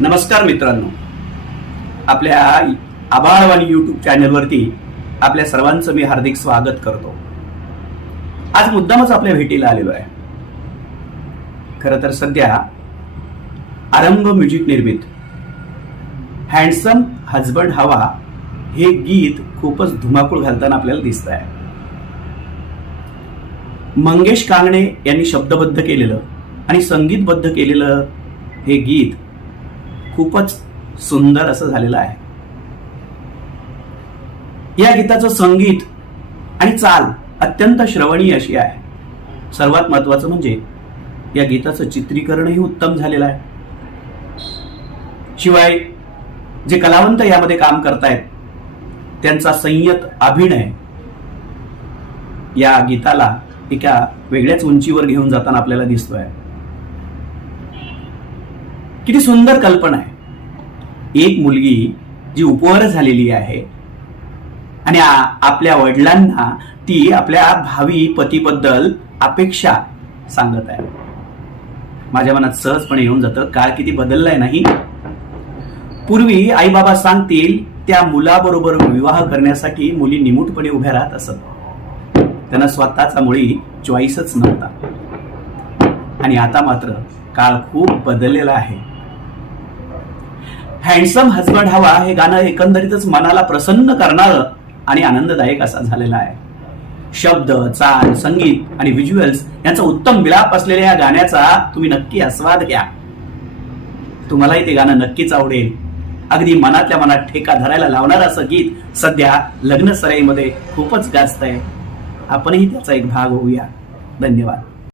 नमस्कार मित्रांनो, आपल्या आभाळवाणी यूट्यूब चॅनलवरती आपल्या सर्वांचं मी हार्दिक स्वागत करतो। आज मुद्दामच आपल्या भेटीला आलेलो आहे। खरं तर सध्या आरंभ म्युझिक निर्मित हँडसम हजबंड हवा हे गीत खूपच धुमाकूळ घालताना आपल्याला दिसत आहे। मंगेश कांगणे यांनी शब्दबद्ध केलेलं आणि संगीतबद्ध केलेलं हे गीत खूपच सुंदर असं झालेलं आहे। या गीताचं संगीत आणि चाल अत्यंत श्रवणीय अशी आहे। सर्वात महत्त्वाचं म्हणजे या गीताचं चित्रीकरणही उत्तम झालेलं आहे। शिवाय जे कलावंत यामध्ये काम करतायत त्यांचा संयत अभिनय या गीताला एका वेगळ्याच उंचीवर घेऊन जाताना आपल्याला दिसतोय। किती सुंदर कल्पना आहे। एक मुलगी जी उपवर झालेली आहे आणि आपल्या वडिलांना ती आपल्या भावी पतीबद्दल अपेक्षा सांगत आहे। माझ्या मनात सहजपणे येऊन जातं, काळ किती बदललाय नाही। पूर्वी आई बाबा सांगतील त्या मुलाबरोबर विवाह करण्यासाठी मुली निमूटपणे उभ्या राहत असत। त्यांना स्वतःचा मुळी चॉईसच नव्हता आणि आता मात्र काळ खूप बदललेला आहे। हँडसम हजबंड हवा हे गाणं एकंदरीतच मनाला प्रसन्न करणारं आणि आनंददायक असा झालेला आहे। शब्द, चाल, संगीत आणि व्हिज्युअल्स यांचा उत्तम मिलाप असलेल्या या गाण्याचा तुम्ही नक्की आस्वाद घ्या। तुम्हालाही ते गाणं नक्कीच आवडेल। अगदी मनातल्या मनात ठेका धरायला लावणारं असं गीत सध्या लग्न सराईमध्ये खूपच गाजतंय। आपणही त्याचा एक भाग होऊया। धन्यवाद।